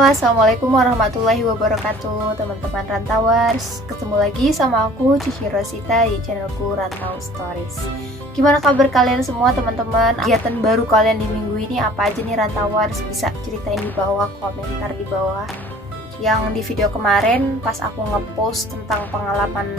Halo, assalamualaikum warahmatullahi wabarakatuh, teman-teman Rantauers. Ketemu lagi sama aku, Cici Rosita, di channelku Rantau Stories. Gimana kabar kalian semua, teman-teman? Kegiatan baru kalian di minggu ini apa aja nih, Rantauers? Bisa ceritain di bawah, komentar di bawah. Yang di video kemarin, pas aku ngepost tentang pengalaman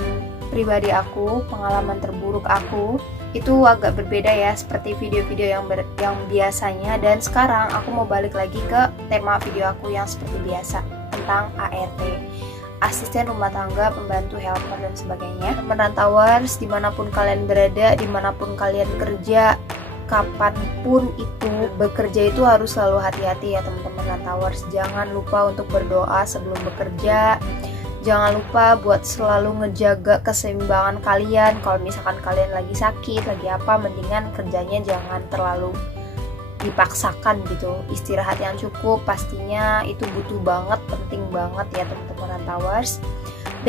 pribadi aku, pengalaman terburuk aku, itu agak berbeda ya, seperti video-video yang biasanya. Dan sekarang aku mau balik lagi ke tema video aku yang seperti biasa, tentang ART, asisten rumah tangga, pembantu, helper, dan sebagainya. Rantauers, dimanapun kalian berada, dimanapun kalian kerja, kapanpun itu bekerja, itu harus selalu hati-hati ya teman-teman Rantauers. Jangan lupa untuk berdoa sebelum bekerja. Jangan lupa buat selalu ngejaga keseimbangan kalian. Kalau misalkan kalian lagi sakit, lagi apa, mendingan kerjanya jangan terlalu dipaksakan gitu. Istirahat yang cukup pastinya itu butuh banget, penting banget ya teman-teman Rantauers.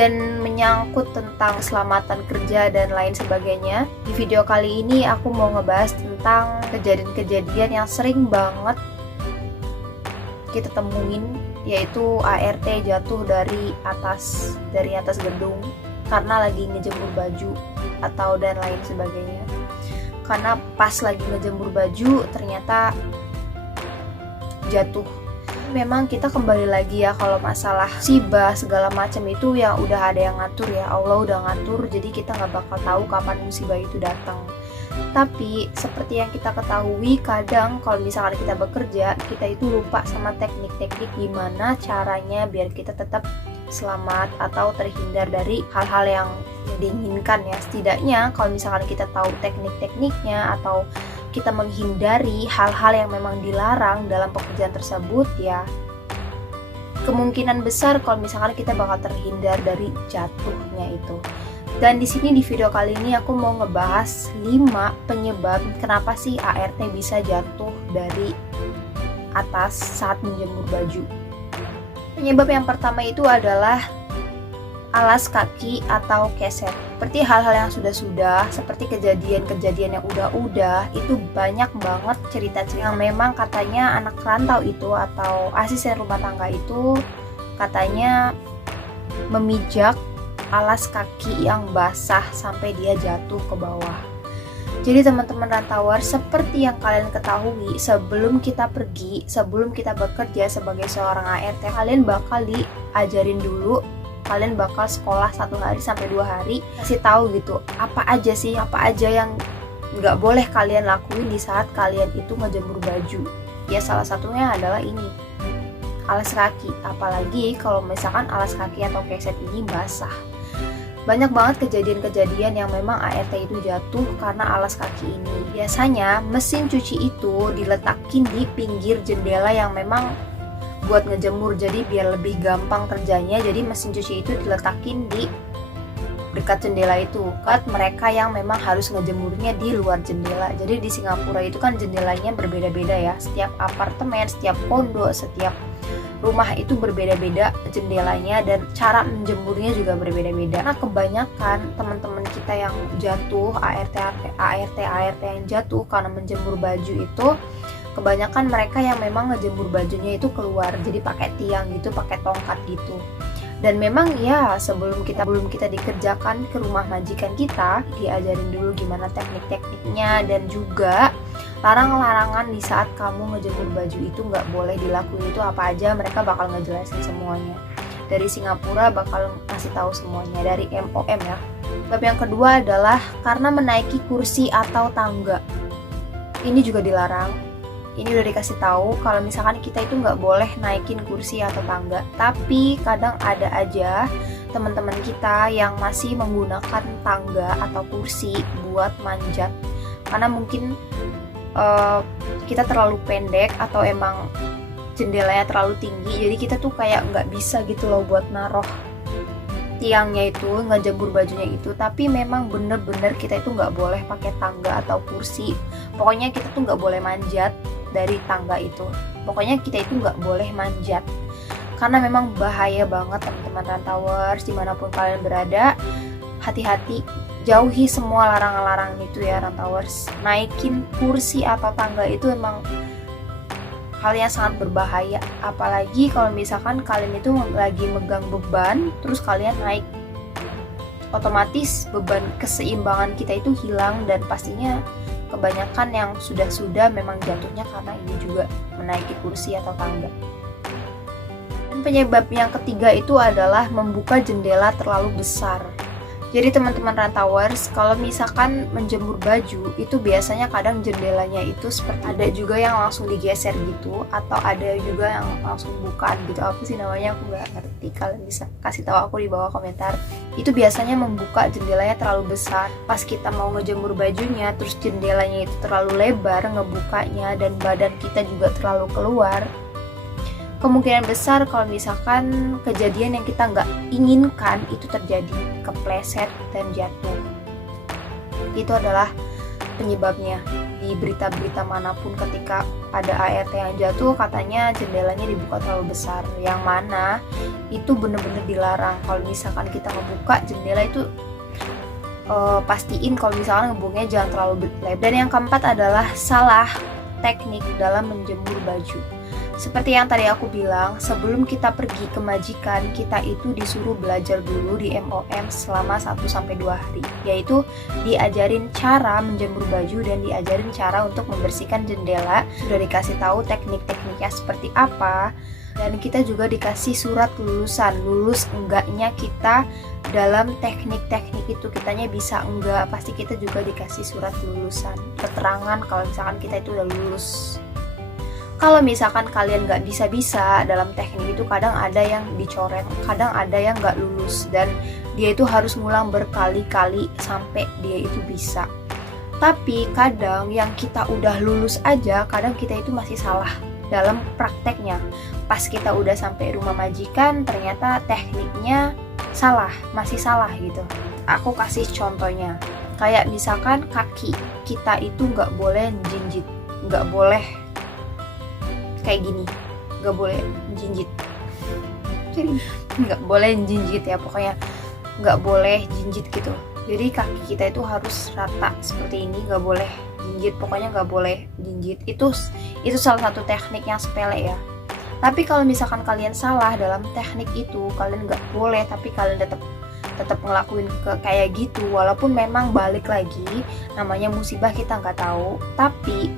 Dan menyangkut tentang keselamatan kerja dan lain sebagainya, di video kali ini aku mau ngebahas tentang kejadian-kejadian yang sering banget kita temuin, yaitu ART jatuh dari atas gedung karena lagi ngejemur baju atau dan lain sebagainya. Karena pas lagi ngejemur baju ternyata jatuh. Memang kita kembali lagi ya, kalau masalah musibah segala macam itu yang udah ada yang ngatur ya, Allah udah ngatur, jadi kita nggak bakal tahu kapan musibah itu datang. Tapi seperti yang kita ketahui, kadang kalau misalkan kita bekerja, kita itu lupa sama teknik-teknik gimana caranya biar kita tetap selamat atau terhindar dari hal-hal yang diinginkan ya. Setidaknya kalau misalkan kita tahu teknik-tekniknya atau kita menghindari hal-hal yang memang dilarang dalam pekerjaan tersebut, ya kemungkinan besar kalau misalkan kita bakal terhindar dari jatuhnya itu. Dan di sini di video kali ini aku mau ngebahas 5 penyebab kenapa sih ART bisa jatuh dari atas saat menjemur baju. Penyebab yang pertama itu adalah alas kaki atau keset. Seperti hal-hal yang sudah-sudah, seperti kejadian-kejadian yang udah-udah, itu banyak banget cerita-cerita yang memang katanya anak rantau itu atau asisten rumah tangga itu katanya memijak alas kaki yang basah sampai dia jatuh ke bawah. Jadi teman-teman Rantauers, seperti yang kalian ketahui, sebelum kita pergi, sebelum kita bekerja sebagai seorang ART, kalian bakal diajarin dulu, kalian bakal sekolah 1 hari sampai 2 hari, kasih tahu gitu apa aja yang nggak boleh kalian lakuin di saat kalian itu ngejemur baju. Ya salah satunya adalah ini, alas kaki. Apalagi kalau misalkan alas kaki atau keset ini basah. Banyak banget kejadian-kejadian yang memang ART itu jatuh karena alas kaki ini. Biasanya mesin cuci itu diletakin di pinggir jendela yang memang buat ngejemur, jadi biar lebih gampang kerjanya. Jadi mesin cuci itu diletakin di dekat jendela itu. Buat mereka yang memang harus ngejemurnya di luar jendela. Jadi di Singapura itu kan jendelanya berbeda-beda ya. Setiap apartemen, setiap kondo, setiap rumah itu berbeda-beda jendelanya dan cara menjemurnya juga berbeda-beda. Nah, kebanyakan teman-teman kita yang jatuh, ART yang jatuh karena menjemur baju itu, kebanyakan mereka yang memang ngejemur bajunya itu keluar, jadi pakai tiang gitu, pakai tongkat gitu. Dan memang ya sebelum kita dikerjakan ke rumah majikan kita, diajarin dulu gimana teknik-tekniknya, dan juga larang-larangan di saat kamu ngejemur baju itu nggak boleh dilakuin itu apa aja, mereka bakal ngejelasin semuanya. Dari Singapura bakal kasih tahu semuanya, dari MOM ya. Bab yang kedua adalah karena menaiki kursi atau tangga. Ini juga dilarang. Ini udah dikasih tahu kalau misalkan kita itu nggak boleh naikin kursi atau tangga. Tapi kadang ada aja teman-teman kita yang masih menggunakan tangga atau kursi buat manjat. Karena mungkin kita terlalu pendek atau emang jendelanya terlalu tinggi, jadi kita tuh kayak nggak bisa gitu loh buat naruh tiangnya itu, ngejemur bajunya itu. Tapi memang bener-bener kita itu nggak boleh pakai tangga atau kursi. Pokoknya kita tuh nggak boleh manjat dari tangga itu. Pokoknya kita itu nggak boleh manjat, karena memang bahaya banget teman-teman Rantauers. Dimanapun kalian berada, hati-hati, jauhi semua larangan-larangan itu ya Rantauers. Naikin kursi atau tangga itu emang hal yang sangat berbahaya. Apalagi kalau misalkan kalian itu lagi megang beban terus kalian naik, otomatis beban keseimbangan kita itu hilang, dan pastinya kebanyakan yang sudah memang jatuhnya karena ini juga menaiki kursi atau tangga. Dan penyebab yang ketiga itu adalah membuka jendela terlalu besar. Jadi teman-teman rantauers, kalau misalkan menjemur baju itu biasanya kadang jendelanya itu seperti ada juga yang langsung digeser gitu, atau ada juga yang langsung bukaan gitu. Apa sih namanya, aku nggak ngerti, kalian bisa kasih tahu aku di bawah komentar. Itu biasanya membuka jendelanya terlalu besar. Pas kita mau ngejemur bajunya, terus jendelanya itu terlalu lebar ngebukanya, dan badan kita juga terlalu keluar, kemungkinan besar kalau misalkan kejadian yang kita nggak inginkan itu terjadi, kepleset dan jatuh. Itu adalah penyebabnya. Di berita-berita manapun ketika ada ART yang jatuh, katanya jendelanya dibuka terlalu besar, yang mana itu bener-bener dilarang. Kalau misalkan kita ngebuka jendela itu pastiin kalau misalkan ngebukanya jangan terlalu lebar. Dan yang keempat adalah salah teknik dalam menjemur baju. Seperti yang tadi aku bilang, sebelum kita pergi ke majikan, kita itu disuruh belajar dulu di MOM selama 1-2 hari. Yaitu diajarin cara menjemur baju dan diajarin cara untuk membersihkan jendela. Sudah dikasih tahu teknik-tekniknya seperti apa. Dan kita juga dikasih surat lulusan, lulus enggaknya kita dalam teknik-teknik itu, kitanya bisa enggak. Pasti kita juga dikasih surat lulusan, keterangan kalau misalkan kita itu udah lulus. Kalau misalkan kalian nggak bisa dalam teknik itu, kadang ada yang dicoret, kadang ada yang nggak lulus, dan dia itu harus ngulang berkali-kali sampai dia itu bisa. Tapi kadang yang kita udah lulus aja, kadang kita itu masih salah dalam prakteknya. Pas kita udah sampai rumah majikan, ternyata tekniknya salah, masih salah gitu. Aku kasih contohnya, kayak misalkan kaki kita itu nggak boleh jinjit, nggak boleh kayak gini, nggak boleh jinjit, nggak boleh jinjit ya, pokoknya nggak boleh jinjit gitu. Jadi kaki kita itu harus rata seperti ini, nggak boleh jinjit, pokoknya nggak boleh jinjit. Itu salah satu teknik yang sepele ya. Tapi kalau misalkan kalian salah dalam teknik itu, kalian nggak boleh, tapi kalian tetap ngelakuin kayak gitu, walaupun memang balik lagi namanya musibah, kita nggak tahu. Tapi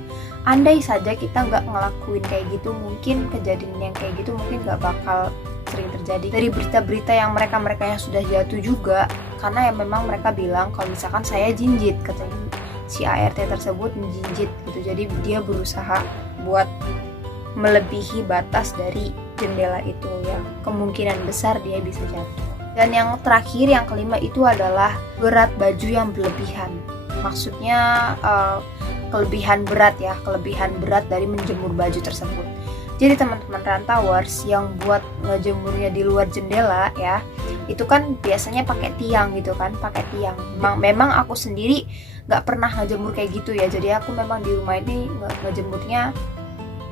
andai saja kita nggak ngelakuin kayak gitu, mungkin kejadian yang kayak gitu mungkin nggak bakal sering terjadi. Dari berita-berita yang mereka yang sudah jatuh juga, karena yang memang mereka bilang kalau misalkan saya jinjit, katanya si ART tersebut menjinjit gitu. Jadi dia berusaha buat melebihi batas dari jendela itu ya, kemungkinan besar dia bisa jatuh. Dan yang terakhir, yang kelima itu adalah berat baju yang berlebihan. Maksudnya kelebihan berat dari menjemur baju tersebut. Jadi teman-teman rantauers yang buat ngejemurnya di luar jendela ya, itu kan biasanya pakai tiang gitu kan, pakai tiang. Memang aku sendiri nggak pernah ngejemur kayak gitu ya. Jadi aku memang di rumah ini ngejemurnya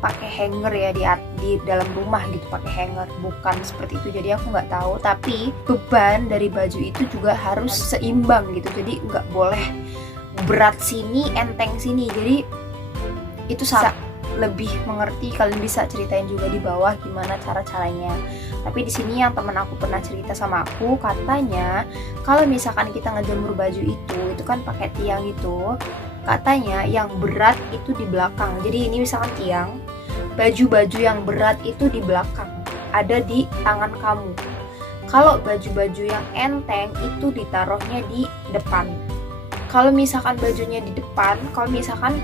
pakai hanger ya, di dalam rumah gitu pakai hanger, bukan seperti itu. Jadi aku nggak tahu, tapi beban dari baju itu juga harus seimbang gitu. Jadi nggak boleh berat sini enteng sini. Jadi itu salah. Lebih mengerti kalian bisa ceritain juga di bawah gimana caranya. Tapi di sini yang teman aku pernah cerita sama aku, katanya kalau misalkan kita ngejemur baju itu kan pakai tiang itu, katanya yang berat itu di belakang. Jadi ini misalkan tiang, baju-baju yang berat itu di belakang, ada di tangan kamu. Kalau baju-baju yang enteng itu ditaruhnya di depan. Kalau misalkan bajunya di depan, kalau misalkan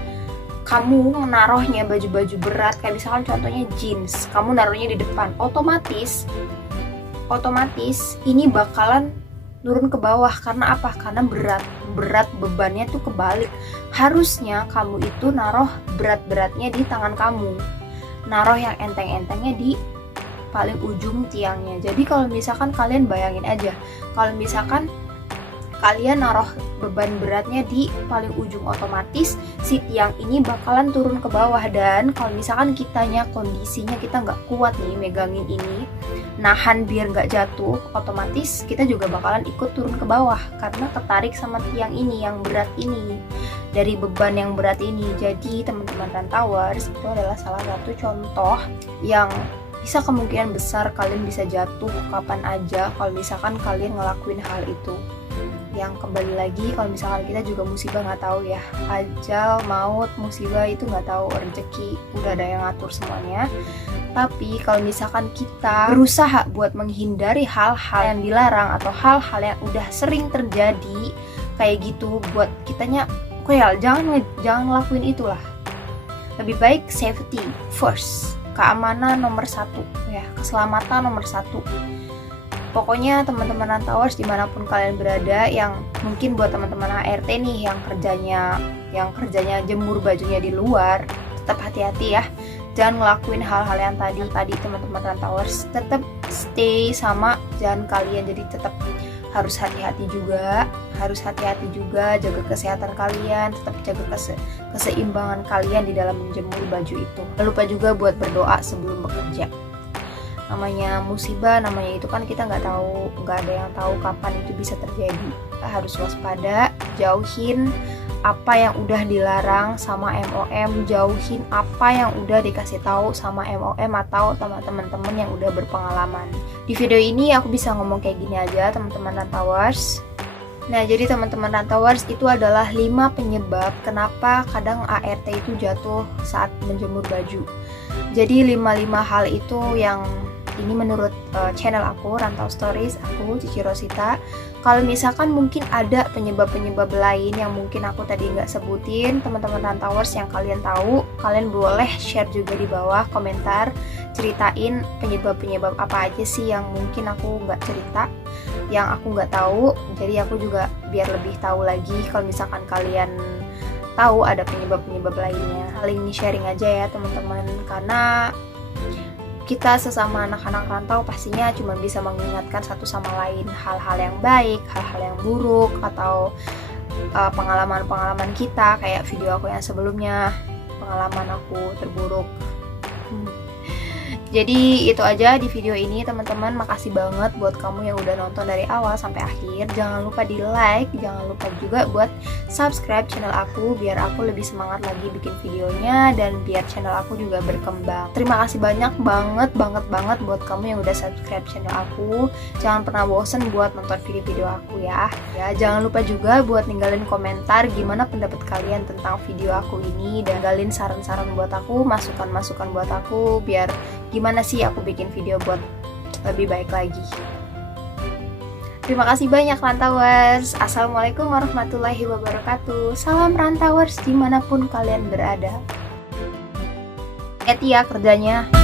kamu naruhnya baju-baju berat, kayak misalkan contohnya jeans, kamu naruhnya di depan, otomatis ini bakalan turun ke bawah. Karena apa? Karena berat bebannya tuh kebalik. Harusnya kamu itu naruh berat-beratnya di tangan kamu, naruh yang enteng-entengnya di paling ujung tiangnya. Jadi kalau misalkan kalian bayangin aja, kalau misalkan kalian naruh beban beratnya di paling ujung, otomatis si tiang ini bakalan turun ke bawah. Dan kalau misalkan kondisinya kita nggak kuat nih megangin ini, nahan biar nggak jatuh, otomatis kita juga bakalan ikut turun ke bawah karena ketarik sama tiang ini yang berat ini. dari beban yang berat ini. Jadi teman-teman rantauers, itu adalah salah satu contoh yang bisa kemungkinan besar kalian bisa jatuh kapan aja kalau misalkan kalian ngelakuin hal itu. Yang kembali lagi, kalau misalkan kita juga musibah nggak tahu ya, ajal, maut, musibah itu nggak tahu, rezeki udah ada yang ngatur semuanya. Tapi kalau misalkan kita berusaha buat menghindari hal-hal yang dilarang atau hal-hal yang udah sering terjadi kayak gitu, buat kitanya jangan ngelakuin itulah. Lebih baik safety first, keamanan nomor satu ya, keselamatan nomor satu. Pokoknya teman-teman rantauers dimanapun kalian berada, yang mungkin buat teman-teman ART nih yang kerjanya jemur bajunya di luar, tetap hati-hati ya. Jangan ngelakuin hal-hal yang tadi teman-teman rantauers, tetap stay sama jalan kalian. Jadi tetap harus hati-hati juga, jaga kesehatan kalian, tetap jaga keseimbangan kalian di dalam menjemur baju itu. Jangan lupa juga buat berdoa sebelum bekerja. Namanya musibah, namanya itu kan kita nggak ada yang tahu kapan itu bisa terjadi. Kita harus waspada, jauhin apa yang udah dilarang sama MOM, jauhin apa yang udah dikasih tahu sama MOM atau teman-teman yang udah berpengalaman. Di video ini aku bisa ngomong kayak gini aja teman-teman rantauers. Nah, jadi teman-teman rantauers, itu adalah 5 penyebab kenapa kadang ART itu jatuh saat menjemur baju. Jadi 5 hal itu yang ini menurut channel aku, Rantau Stories, aku Cici Rosita. Kalau misalkan mungkin ada penyebab-penyebab lain yang mungkin aku tadi nggak sebutin, teman-teman rantauers yang kalian tahu, kalian boleh share juga di bawah komentar, ceritain penyebab-penyebab apa aja sih yang mungkin aku nggak cerita, yang aku nggak tahu. Jadi aku juga biar lebih tahu lagi kalau misalkan kalian tahu ada penyebab-penyebab lainnya. Saling sharing aja ya teman-teman, karena kita sesama anak-anak rantau pastinya cuma bisa mengingatkan satu sama lain hal-hal yang baik, hal-hal yang buruk, atau pengalaman-pengalaman kita, kayak video aku yang sebelumnya, pengalaman aku terburuk. Jadi itu aja di video ini teman-teman. Makasih banget buat kamu yang udah nonton dari awal sampai akhir. Jangan lupa di like, jangan lupa juga buat subscribe channel aku biar aku lebih semangat lagi bikin videonya dan biar channel aku juga berkembang. Terima kasih banyak banget buat kamu yang udah subscribe channel aku. Jangan pernah bosen buat nonton video-video aku ya. Jangan lupa juga buat ninggalin komentar gimana pendapat kalian tentang video aku ini, dan ninggalin saran-saran buat aku, masukan-masukan buat aku, biar gimana sih aku bikin video buat lebih baik lagi. Terima kasih banyak rantauers. Assalamualaikum warahmatullahi wabarakatuh. Salam rantauers dimanapun kalian berada. Hati ya kerjanya.